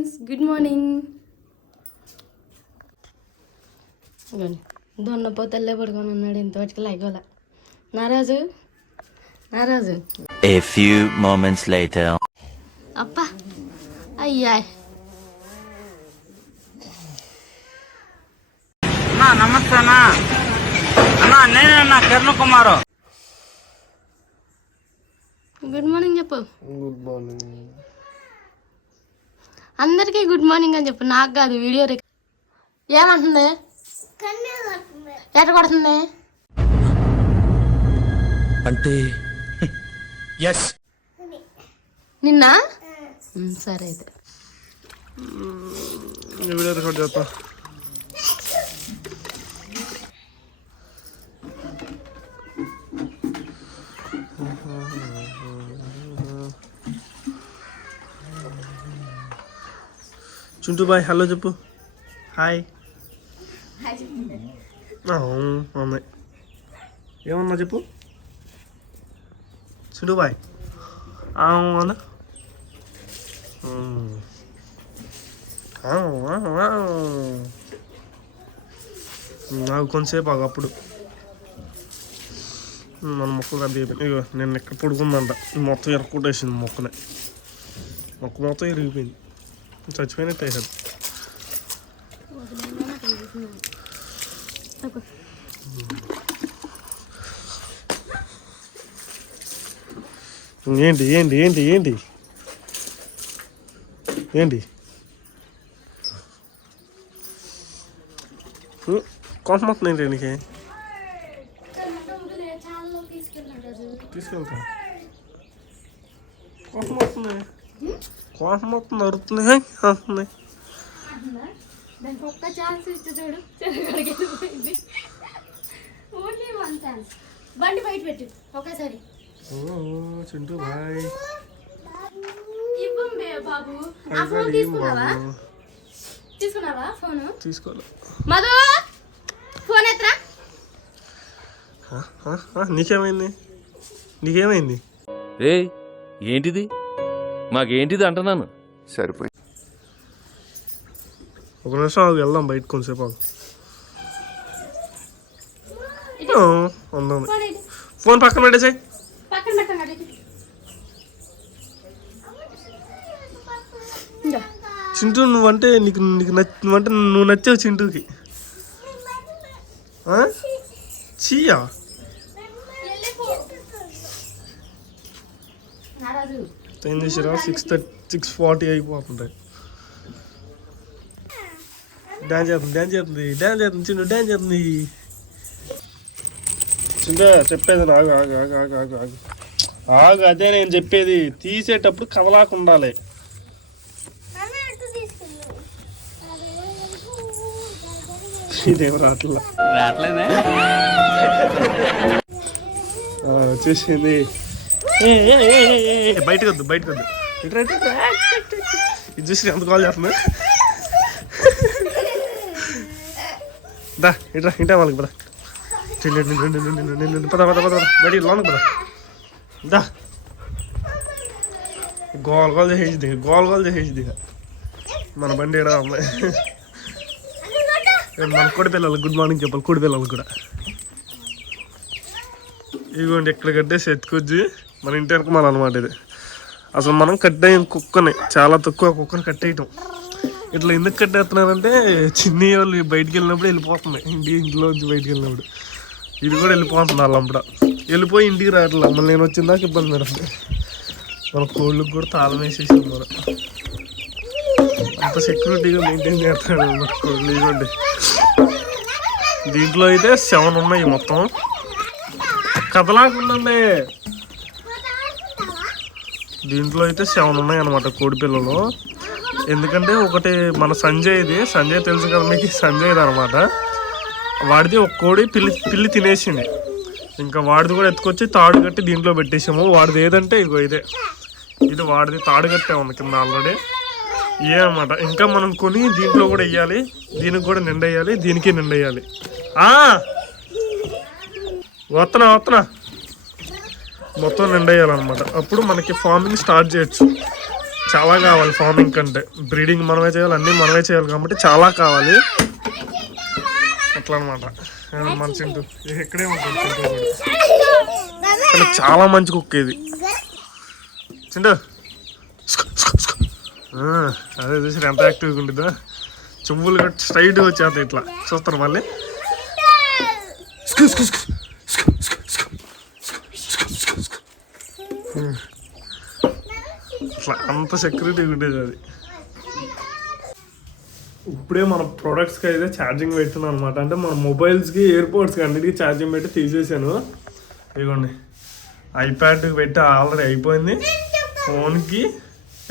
Friends, good morning. దొన్నపోతల్లే పడుకొని ఉన్నాడు, ఇంతవరకు లైగోల. నారాజు నారాజు. A few moments later. అప్పా అయ్యా. నమస్తే అన్నా. నేనే అన్నా కిరణ్ కుమార్. గుడ్ మార్నింగ్ చెప్పు. గుడ్ మార్నింగ్ అందరికీ గుడ్ మార్నింగ్ అని చెప్పు, నాకు కాదు. వీడియో ఏమంటుంది? ఎట్ట కొడుతుంది అంటే నిన్న? సరే అయితే వీడియో రికార్డ్ చేస్తా. చుంటూ బాయ్ హలో చెప్పు. హాయ్ అమ్మాయి ఏమన్నా చెప్పు. చుంటూ బాయ్ అన్న నాకు కొంతసేపు అప్పుడు మన మొక్కలు రబ్బి నేను ఎక్కడ పడుకుందంట, మొత్తం ఎరక్కొట్టేసింది మొక్క మొత్తం ఇరిగిపోయింది, చచ్చిపోయినట్టు వేసాడు. ఏంటి ఏంటి ఏంటి ఏంటి ఏంటి కోపం వస్తుంది నీకు? తీసుకెళ్తా. కోపం వస్తుంది, కోపం వస్తుంది, అరుతుంది వస్తుంది. ఒక్క ఛాన్స్ ఇచ్చి చూడు, ఓన్లీ వన్ ఛాన్స్. బండి బయట పెట్టు ఒకేసారి. చింటూ బాయ్ ఇవ్వండి బాబు. ఆ ఫోన్ తీసుకున్నావా? తీసుకున్నావా ఫోను? తీసుకోలే. మధు ఫోన్ ఎత్తరా. నీకేమైంది? నీకేమైంది? రే ఏంటిది? మాకేంటిది అంటున్నాను. సరిపోయి ఒక నిమిషం ఆగు, వెళ్దాం బయట కొంచెంసేపు ఆగు. ఫోన్ పక్కన పెట్టేసాయి. పక్కన పెట్టండి. చింటూ నువ్వంటే నీకు నీకు నువ్వంటే నువ్వు నచ్చావు చింటూకి. చీయా ఏం చేసారా? 6:40 అయిపోతుంటాయి. డ్యాన్స్ చేస్తుంది చింటూ, డ్యాన్స్ చేస్తుంది. చింటూ చెప్పేది ఆగు ఆగు ఆగు ఆగు ఆగు ఆగు ఆగు. అదే నేను చెప్పేది, తీసేటప్పుడు కదలాకు ఉండాలి. ఇదేం రాట్లా వచ్చేసింది. బయటకు వద్దు, బయటకు వద్దు. ఇది చూసి ఎంత కాల్ చేస్తున్నా. దా ఇట్రా, ఇంటా వాళ్ళకి పద. పద పద పద బయటికి లోనకి పద. దా గోల్ గోల్ చేసేది, గోల్ గోల్ చేసేది. మన బండి ఏడా అమ్మాయి. మన కోడి పిల్లలకు గుడ్ మార్నింగ్ చెప్పాలి, కోడి పిల్లలకు కూడా. ఇదిగోండి ఎక్కడ కట్టేసి ఎత్తుకొచ్చి మన ఇంటి వెనక మన అనమాట. ఇది అసలు మనం కట్టేయం కుక్కని, చాలా తక్కువ కుక్కని కట్టేయటం. ఇట్లా ఎందుకు కట్టేస్తున్నారంటే చిన్న వాళ్ళు బయటికి వెళ్ళినప్పుడు వెళ్ళిపోతుంది, ఇంట్లోంచి బయటికి వెళ్ళినప్పుడు. ఇది కూడా వెళ్ళిపోతుంది వాళ్ళంపడ, వెళ్ళిపోయి ఇంటికి రావట్లే. మళ్ళీ నేను వచ్చిన దాకా ఇబ్బంది పెడుతుంది. మన కోళ్ళకి కూడా తాళం వేసేసాం మనం. అంత సెక్యూరిటీగా మెయింటైన్ చేస్తాడు మన కోళ్ళు. ఇవ్వండి దీంట్లో అయితే 7 ఉన్నాయి మొత్తం. కదలాకుండండి. దీంట్లో అయితే 7 ఉన్నాయి అన్నమాట కోడి పిల్లలు. ఎందుకంటే ఒకటి మన సంజయ్ది, సంజయ్ తెలుసు కదా మీకు, సంజయ్ది అనమాట. వాడిది ఒక కోడి పిల్లి తినేసింది. ఇంకా వాడిది కూడా ఎత్తుకొచ్చి తాడు కట్టి దీంట్లో పెట్టేసాము. వాడిది ఏదంటే ఇగో ఇదే, ఇది వాడిది. తాడు కట్టే ఉంది కింద ఆల్రెడీ. ఏ అన్నమాట. ఇంకా మనం కొని దీంట్లో కూడా వేయాలి, దీనికి కూడా నిండేయాలి, దీనికి నిండేయాలి. వస్తున్నా మొత్తం నిండేయాలన్నమాట. అప్పుడు మనకి ఫార్మింగ్ స్టార్ట్ చేయొచ్చు. చాలా కావాలి ఫార్మింగ్ కంటే. బ్రీడింగ్ మనమే చేయాలి, అన్నీ మనమే చేయాలి కాబట్టి చాలా కావాలి అట్లా అనమాట. మన చింటూ ఎక్కడే ఉంటుంది చింటూ కూడా. కానీ చాలా మంచి కుక్క ఇది చింటూ. అదే చూసి ఎంత యాక్టివ్గా ఉంటుందో. చెవులు కట్టి స్ట్రైట్గా వచ్చేస్తాయి ఇట్లా. చూస్తారు మళ్ళీ అట్లా అంత సెక్యూరిటీగా ఉండేది అది. ఇప్పుడే మన ప్రోడక్ట్స్కి అయితే ఛార్జింగ్ పెడుతున్నాను అనమాట. అంటే మన మొబైల్స్కి, ఎయిర్పోర్ట్స్కి అన్నిటికీ ఛార్జింగ్ పెట్టి తీసేసాను. ఇదిగోండి ఐప్యాడ్కి పెట్టి ఆల్రెడీ అయిపోయింది. ఫోన్కి,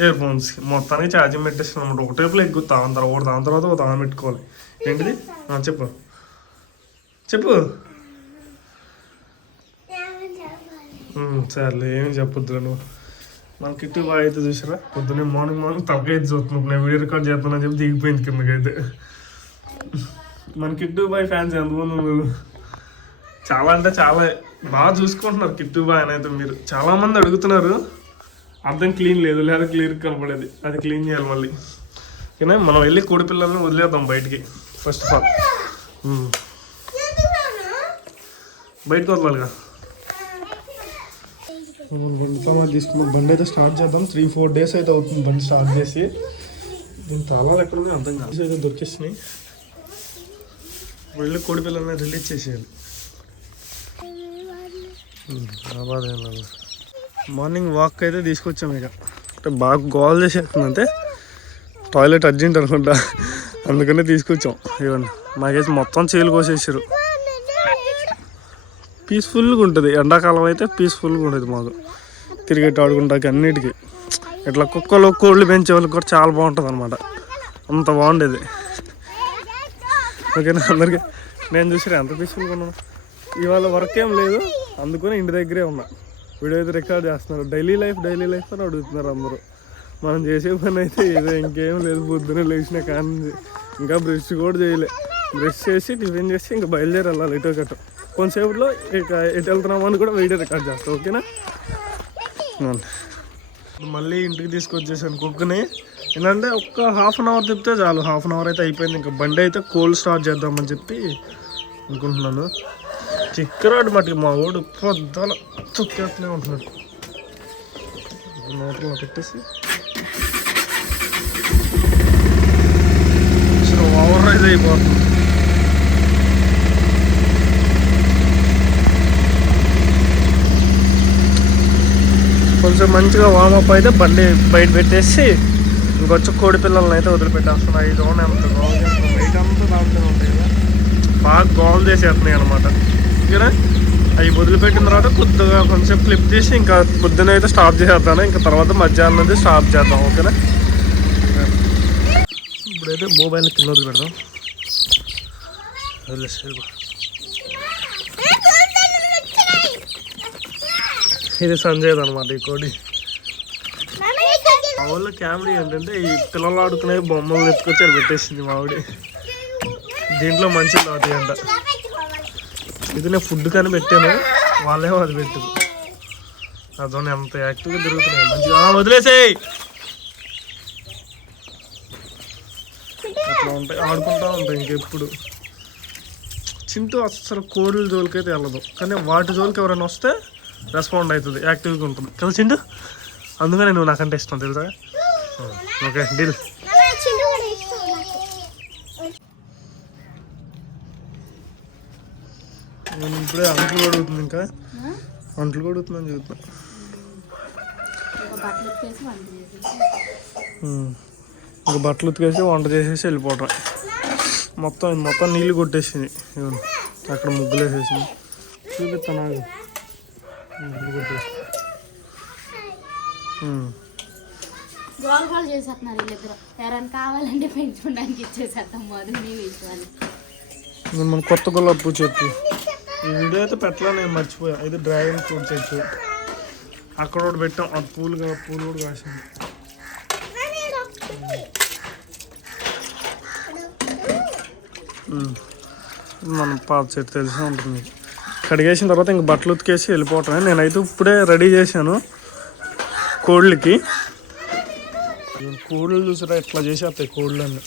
ఇయర్ ఫోన్స్కి మొత్తానికి ఛార్జింగ్ పెట్టేస్తాను అనమాట. ఒక టైపులో ఎక్కుతాం తర్వాత దాని తర్వాత ఒక దాని పెట్టుకోవాలి. ఏంటిది చెప్పు చెప్పు. సర్లే ఏమి చెప్పొద్దురా నువ్వు. మన కిట్టు బాగా అయితే చూసారా పొద్దున్నే మార్నింగ్ తప్పకైతే చూస్తున్నావు. నేను వీడియో రికార్డ్ చేస్తానని చెప్పి దిగిపోయింది కిందకైతే. మన కిట్టు బాయ్ ఫ్యాన్స్ ఎంతమంది ఉన్నారు? చాలా అంటే చాలా బాగా చూసుకుంటున్నారు కిట్టు బాయ్ అని అయితే. మీరు చాలామంది అడుగుతున్నారు. అర్థం క్లీన్ లేదు, లేదా క్లియర్ కనపడేది, అది క్లీన్ చేయాలి మళ్ళీ. ఓకేనా, మనం వెళ్ళి కోడి పిల్లల్ని వదిలేద్దాం బయటికి. ఫస్ట్ ఆఫ్ ఆల్ బయటకు వదలాలిగా. బండి సామాన్ తీసుకున్నాం. బండి అయితే స్టార్ట్ చేద్దాం. 3-4 days అయితే అవుతుంది బండి స్టార్ట్ చేసి. దీని తాళాలు ఎక్కడ ఉన్నాయి అర్థం కాదు. అయితే దొరికేసినాయి. వెళ్ళి కోడి పిల్లల్ని రిలీజ్ చేసేయాలి. మార్నింగ్ వాక్ అయితే తీసుకొచ్చాము. ఇక అంటే బాగా గోల్ చేసేస్తుందంటే టాయిలెట్ అర్జెంట్ అనుకుంటా, అందుకనే తీసుకొచ్చాం. ఇవ్వండి మాకైతే మొత్తం చేలు కోసేసారు. పీస్ఫుల్గా ఉంటుంది. ఎండాకాలం అయితే పీస్ఫుల్గా ఉంటుంది మాకు. క్రికెట్ ఆడుకుంటాకి అన్నిటికీ. ఇట్లా కుక్కలు, కోళ్ళు పెంచే వాళ్ళకి కూడా చాలా బాగుంటుంది అనమాట. అంత బాగుండేది. ఓకేనా, అందరికీ నేను చూసి ఎంత పీస్ఫుల్గా ఉన్నాను. ఇవాళ వర్క్ ఏం లేదు, అందుకని ఇంటి దగ్గరే ఉన్నా. వీడియో అయితే రికార్డ్ చేస్తున్నారు. డైలీ లైఫ్ అని అడుగుతున్నారు అందరూ. మనం చేసే పని అయితే ఏదో ఇంకేం లేదు. పొద్దున్నే లేచిన కానీ ఇంకా బ్రష్ కూడా చేయలే. బ్రష్ చేసి టిఫిన్ చేసి ఇంకా బయలుదేరి వెళ్ళాలి ఇటో కట్టు. కొంతసేపులో ఇక ఎటు వెళ్తున్నామని కూడా వీడియో రికార్డ్ చేస్తాం. ఓకేనా, మళ్ళీ ఇంటికి తీసుకొచ్చేసాను కుక్కని. ఏంటంటే ఒక్క హాఫ్ అన్ అవర్ తిప్పితే చాలు. హాఫ్ అన్ అవర్ అయితే అయిపోయింది. ఇంకా బండి అయితే కోల్డ్ స్టార్ట్ చేద్దామని చెప్పి అనుకుంటున్నాను. చిక్కరాడు మటుకు మా వాడు పొద్దున చుక్కేస్తూనే ఉంటున్నాడు. నోట్లో పెట్టేసి ఓవర్ రైజ్ అయిపోతుంది. కొంచెం మంచిగా వామప్ అయితే బండి బయట పెట్టేసి ఇంకొచ్చి కోడి పిల్లల్ని అయితే వదిలిపెట్టేస్తున్నాయి. ఐదు ఎంత గోల్ చేస్తున్నాయి. బయట అంతా దాంట్లో ఉంటాయి కదా, బాగా గోల్ చేసేస్తున్నాయి అనమాట. ఇక్కడ అవి వదిలిపెట్టిన తర్వాత కొద్దిగా కొంచెం క్లిప్ తీసి ఇంకా పొద్దున అయితే స్టాప్ చేసేద్దాను. ఇంకా తర్వాత మధ్యాహ్నం నుంచి స్టాప్ చేద్దాం. ఓకేనా, ఇప్పుడైతే మొబైల్ కింద వదిలిపెడదాం. ఇది సంజయ్ అనమాట ఈ కోడి. మా ఊళ్ళో క్యామెరీ ఏంటంటే ఈ పిల్లలు ఆడుకునే బొమ్మలు ఎత్తుకొచ్చి అది పెట్టేసింది మావిడి. దీంట్లో మంచిది అవుతాయి అంట. ఇది నేను ఫుడ్ కానీ పెట్టాను, వాళ్ళేమో అది పెట్టారు. అదో ఎంత యాక్టివ్గా తిరుగుతున్నాయి. మంచిగా వదిలేసేయి. అట్లా ఉంటాయి, ఆడుకుంటూ ఉంటాయి ఇంకెప్పుడు. చింటూ అసలు కోడిల జోలికైతే వెళ్ళదు, కానీ వాటి జోలికి ఎవరైనా వస్తే రెస్పాండ్ అవుతుంది, యాక్టివ్గా ఉంటుంది కదా చింటూ. అందుకనే నువ్వు నాకంటే ఇష్టం తెలుసా. Okay deal. నేను ఇప్పుడే అంట్లు కడుగుతుంది, ఇంకా అంట్లు కడుగుతుందని చెబుతున్నా. ఇంకా బట్టలు ఉతికేసి వంట చేసేసి వెళ్ళిపోవటం. మొత్తం నీళ్ళు కొట్టేసింది. అక్కడ ముగ్గులు వేసేసింది. చూపిస్తాను ముగ్గులు కొట్టేసి గోల్ చేసేస్తున్నారు వీళ్ళిద్దరు. ఎవరైనా కావాలంటే పెంచుకోవడానికి ఇచ్చేసేద్దాం. మన కొత్త గులాబీ చెట్టు ఈ వీడియో అయితే పెట్టలే, నేను మర్చిపోయా. ఇది డ్రాగన్ ఫ్రూట్ చెట్టు. అక్కడ ఒకటి పెట్టాం, ఆ పూలు కూడా కాసింది. మనం పాత చెట్టు తెలిసే ఉంటుంది. కడిగేసిన తర్వాత ఇంక బట్టలు ఉతికేసి వెళ్ళిపోవటమే. నేనైతే ఇప్పుడే రెడీ చేశాను కోళ్ళకి. కోళ్ళు చూసారా ఇట్లా చేసేస్తాయి కోళ్ళన్నీ.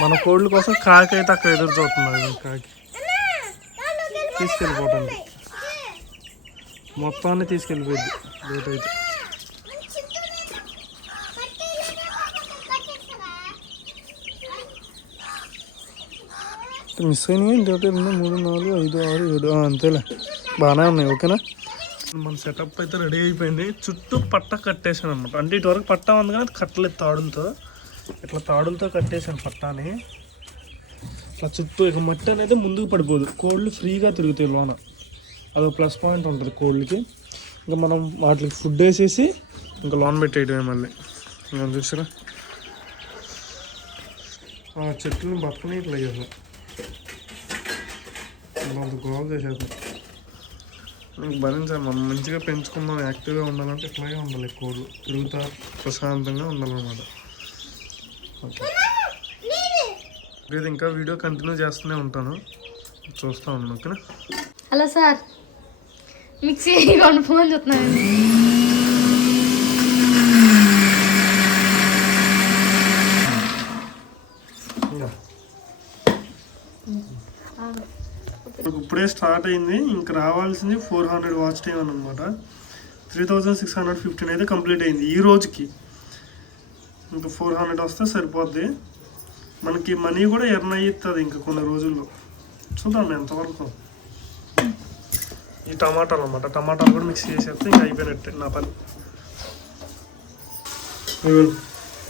మన కోళ్ళ కోసం కాకి అయితే అక్కడ ఎదురు చూస్తున్నాడు. కాకి తీసుకెళ్ళిపోతుంది, మొత్తాన్ని తీసుకెళ్ళిపోయింది లేట్ అయితే. మిస్ అయినాయి ఏంటి? 2, 3, 4, 5, 6, 7 అంతేలే, బాగానే ఉన్నాయి. ఓకేనా, మన సెటప్ అయితే రెడీ అయిపోయింది. చుట్టూ పట్ట కట్టేసాను అనమాట. అంటే ఇటువరకు పట్టా ఉంది కానీ అది కట్టలేదు తాడులతో. ఇట్లా తాడులతో కట్టేసాను పట్టాని. ఇట్లా చుట్టూ ఇక మట్టి అనేది ముందుకు పడిపోదు, కోళ్ళు ఫ్రీగా తిరుగుతాయి లోన. అదొక ప్లస్ పాయింట్ ఉంటుంది కోళ్ళకి. ఇంకా మనం వాటికి ఫుడ్ వేసేసి ఇంకా లోన్ పెట్టేయడమే మళ్ళీ. ఇంకా చూసారా ఆ చెట్లను బట్టని ఇట్లా చేసాం, అంత గోల్ చేసేద్దాం. భరించాలి, మనం మంచిగా పెంచుకుందాం, యాక్టివ్గా ఉండాలంటే ఇట్లాగే ఉండాలి. కోళ్ళు తిరుగుతా ప్రశాంతంగా ఉండాలన్నమాట. ఓకే, ఇది ఇంకా వీడియో కంటిన్యూ చేస్తూనే ఉంటాను, చూస్తూ ఉన్నాను. ఓకేనా. హలో సార్, మిక్సీ కొన్ని ఫోన్ చూస్తున్నానండి. ఇప్పుడే స్టార్ట్ అయింది. ఇంకా రావాల్సింది 400 వాచ్ టైం అనమాట. 3615 అయితే కంప్లీట్ అయింది ఈ రోజుకి. ఇంకా 400 వస్తే సరిపోద్ది. మనకి మనీ కూడా ఎర్న్ అయ్యిస్తుంది ఇంకా కొన్ని రోజుల్లో. చూద్దాం ఎంతవరకు. ఈ టమాటాలు అనమాట, టమాటాలు కూడా మిక్స్ చేసేస్తే ఇంకా అయిపోయినట్టే నా పని.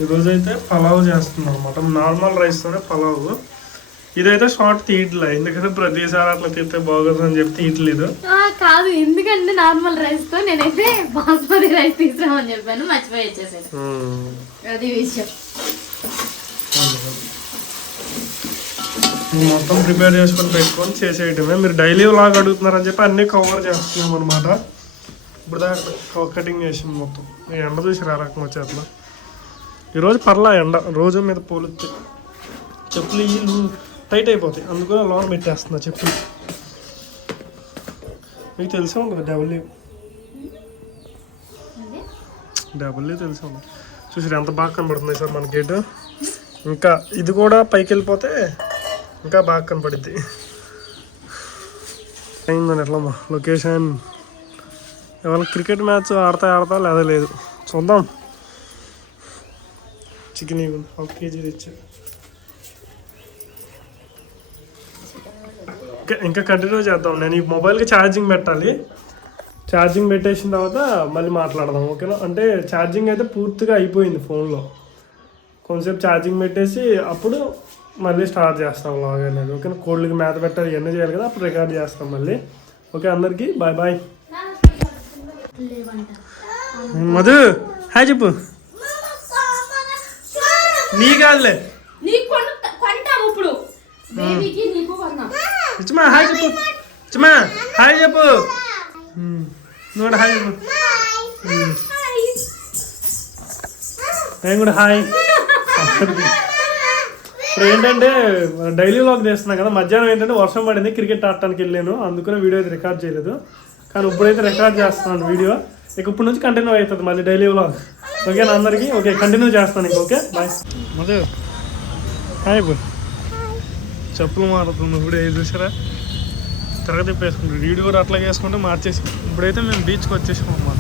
ఈరోజైతే పలావ్ చేస్తున్నాం అనమాట, నార్మల్ రైస్తోనే పలావ్. ఇదైతే షార్ట్ తీయట్లే, ఎందుకంటే ప్రతిసారి అట్లా తీస్తే బాగోదు అని చెప్పి తీయట్లేదు. కాదు, ఎందుకంటే నార్మల్ రైస్ తో నేనైతే బాస్మతి రైస్ తీసుకురామని చెప్పాను, మర్చిపోయి వచ్చేసాను. అది విషయం. మొత్తం ప్రిపేర్ చేసుకొని పెట్టుకొని చేసేయటమే. మీరు డైలీ లాగా అడుగుతున్నారని చెప్పి అన్నీ కవర్ చేస్తున్నాం అనమాట. ఇప్పుడు దాకా కటింగ్ చేసాం మొత్తం. ఎండ చూసి ఆ రకం వచ్చేట్లా. ఈరోజు పర్లా ఎండ, రోజు మీద పోలిస్తే. చెప్పులు ఇల్లు టైట్ అయిపోతాయి, అందుకని లోన్ పెట్టేస్తున్నా చెప్పులు. మీకు తెలిసే ఉంటుంది డబుల్ తెలిసే ఉంటుంది. చూసారు ఎంత బాగా కనబడుతుంది సార్ మన గేటు. ఇంకా ఇది కూడా పైకి వెళ్ళిపోతే ఇంకా బాగా కనపడుద్ది. అయిందని ఎట్లా లొకేషన్. ఇవాళ క్రికెట్ మ్యాచ్ ఆడతా లేదా లేదు చూద్దాం. చికెన్ 1/2 kg తెచ్చా. ఇంకా కంటిన్యూ చేద్దాం. నేను ఈ మొబైల్కి ఛార్జింగ్ పెట్టాలి. ఛార్జింగ్ పెట్టేసిన తర్వాత మళ్ళీ మాట్లాడదాం. ఓకేనా. అంటే ఛార్జింగ్ అయితే పూర్తిగా అయిపోయింది ఫోన్లో. కొంచెంసేపు ఛార్జింగ్ పెట్టేసి అప్పుడు మళ్ళీ స్టార్ట్ చేస్తాం లాగ్ అనేది. ఓకేనా. కోళ్ళకి మేత పెట్టాలి, ఇవన్నీ చేయాలి కదా, అప్పుడు రికార్డ్ చేస్తాం మళ్ళీ. ఓకే, అందరికీ బాయ్ బాయ్. మధు హాయ్ చెప్పు. నీ కాదులే, ఇచ్చమా హాయ్ చెప్పు. ఇచ్చమా హాయ్ చెప్పు. నువ్వు హాయ్ చెప్పు. నేను కూడా హాయ్. ఇప్పుడు ఏంటంటే డైలీ వ్లాగ్ చేస్తున్నా కదా. మధ్యాహ్నం ఏంటంటే వర్షం పడింది, క్రికెట్ ఆడటానికి వెళ్ళాను, అందుకనే వీడియో అయితే రికార్డ్ చేయలేదు. కానీ ఇప్పుడైతే రికార్డ్ చేస్తున్నాను వీడియో. ఇక ఇప్పటి నుంచి కంటిన్యూ అవుతుంది మళ్ళీ డైలీ వ్లాగ్. ఓకేనా అందరికీ. ఓకే, కంటిన్యూ చేస్తాను ఇంక. Okay bye. మధు హాయ్ బు. చెప్పులు మారుతుంది ఇప్పుడు చూసారా, తిరగతిప్పేసుకుంటారు. వీడియో కూడా అట్లా వేసుకుంటే మార్చేసి. ఇప్పుడైతే మేము బీచ్కి వచ్చేసాం అన్నమాట.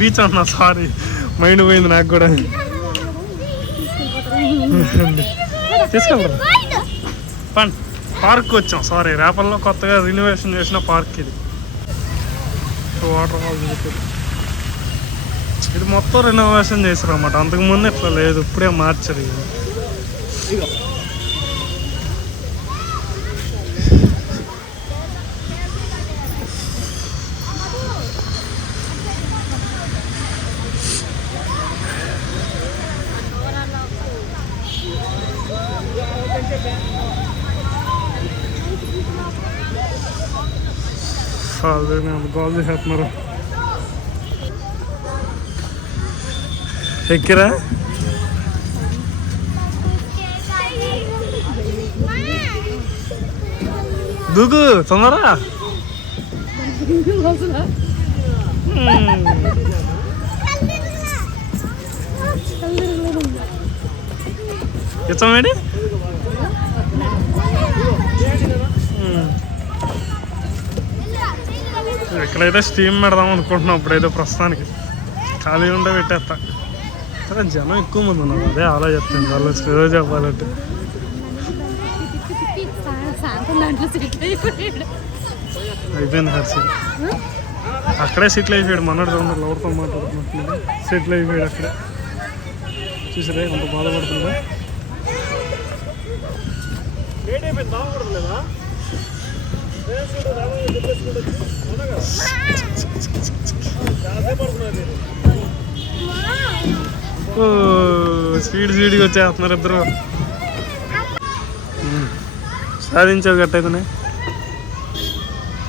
బీచ్ అన్నా, సారీ మైండ్ పోయింది నాకు కూడా. తీసుకెళ్తాం పండి. పార్క్ వచ్చాం, సారీ రేపల్లో కొత్తగా రినోవేషన్ చేసిన పార్క్ ఇది. వాటర్ ఫాల్స్ ఇది మొత్తం రెనోవేషన్ చేశారు అన్నమాట. అంతకుముందు ఇట్లా లేదు, ఇప్పుడే మార్చారు ఇది. గోల్ చేస్తున్నారు. ఎక్కిరా దూకు తొందరగా. ఇచ్చమేడి ఎక్కడైతే స్టీమ్ పెడదాం అనుకుంటున్నాం ఇప్పుడైతే ప్రస్తుతానికి ఖాళీ ఉంటే పెట్టేస్తా కానీ జనం ఎక్కువ మంది ఉన్నారు అదే ఆలోచిస్తాను వాళ్ళు ఏదో చెప్పాలంటే అయిపోయింది హర్షి అక్కడే సెటిల్ అయిపోయాడు మనడు రెండు ఎవరితో మాట్లాడుతున్నట్లు సెటిల్ అయిపోయాడు అక్కడే చూసారా ఎంత బాధపడుతుందా లేట్ అయిపోయింది బాధపడలేదా స్పీడ్గా వచ్చేస్తున్నారు ఇద్దరు సాధించావు గట్టయితేనే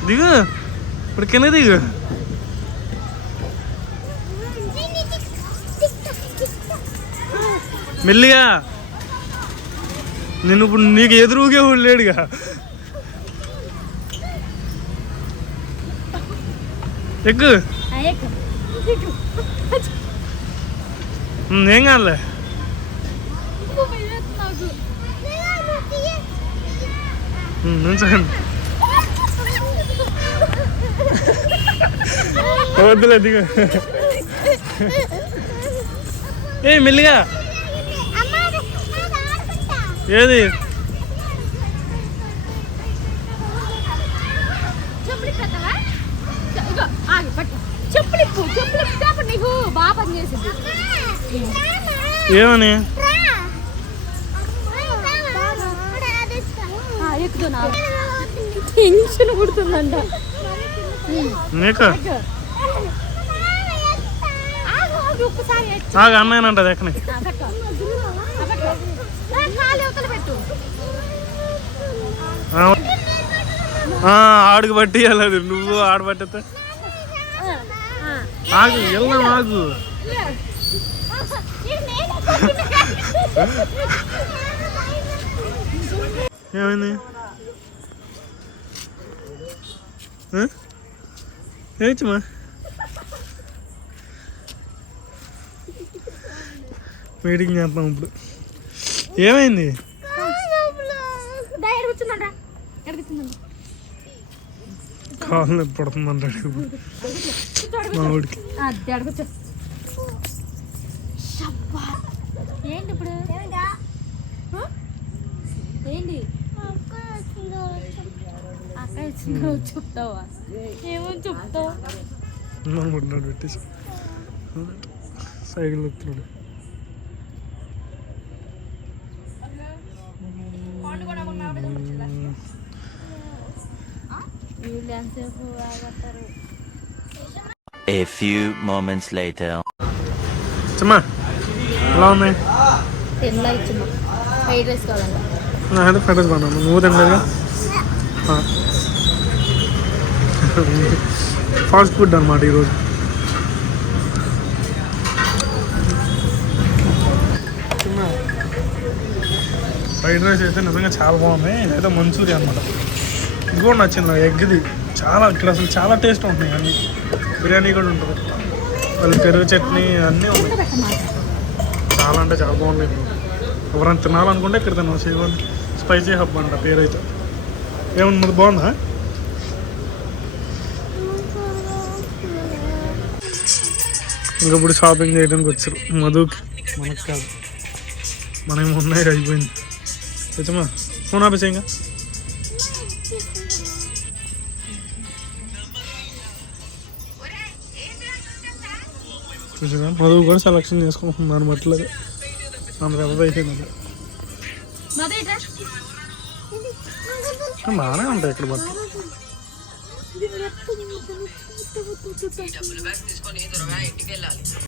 దిగు ఇప్పుడు కింద దిగు మెల్లిగా నేను ఇప్పుడు నీకు ఎదురుగే లేడుగా ఎక్కు ఏం కాదులే నుంచండి వద్దులే దిగు ఏ మెల్లిగా ఏది నీకు బాగా పనిచేసింది ఏమని టెన్షన్ పుడుతుందంట నీకు అన్నయ్యనంటది ఎక్కని ఆడికి బట్టి వెళ్ళదు నువ్వు ఆడబట్టితే ఆగు వెళ్దాం ఆగు ఏమైంది ఏమా మీటింగ్ చేద్దాం ఇప్పుడు ఏమైంది కాలు నొప్పి పడుతుందంటాడు మా ఊడికి ఏంటి ఇప్పుడు ఏంటి అక్క ఇచ్చిన చెప్తావా ఏమని చెప్తావు అనుకుంటున్నాడు పెట్టేసి సైకిల్ వస్తున్నాడు A few moments later. చమ్మా ఎలా ఉన్నాయి తిన్నా ఇచ్చున్నా ఫ్రైడ్ రైస్ కావాలంట అంటే ఫ్రైడ్ రైస్ బాగున్నాను నువ్వు తినలేదుగా ఫాస్ట్ ఫుడ్ అనమాట ఈరోజు ఫ్రైడ్ రైస్ అయితే నిజంగా చాలా బాగుంది ఇదైతే మంచూరియా అనమాట ఇది కూడా నచ్చింది నాకు ఎగ్ది చాలా ఇక్కడ అసలు చాలా టేస్ట్ ఉంటుంది అన్నీ బిర్యానీ కూడా ఉంటుంది వాళ్ళు పెరుగు చట్నీ అన్నీ ఉన్నాయి చాలా అంటే చాలా బాగున్నాయి ఎవరైనా తినాలనుకుంటే ఇక్కడ తిన్నాం శివన్ స్పైసీ హబ్ అంట పేరు అయితే ఏమన్నా మరి బాగుందా ఇంకా ఇప్పుడు షాపింగ్ చేయడానికి వచ్చారు మధుకి మనకు కాదు మనం ఉన్నాయి అయిపోయింది తెచ్చమ్మా ఫోన్ ఆపేసా ఇంకా చూసారా మధువు కూడా సెలక్షన్ చేసుకుంటున్నాను మట్లది అందులో ఎవరు అయిపోయింది బాగానే ఉంటాయి ఇక్కడ బట్టలు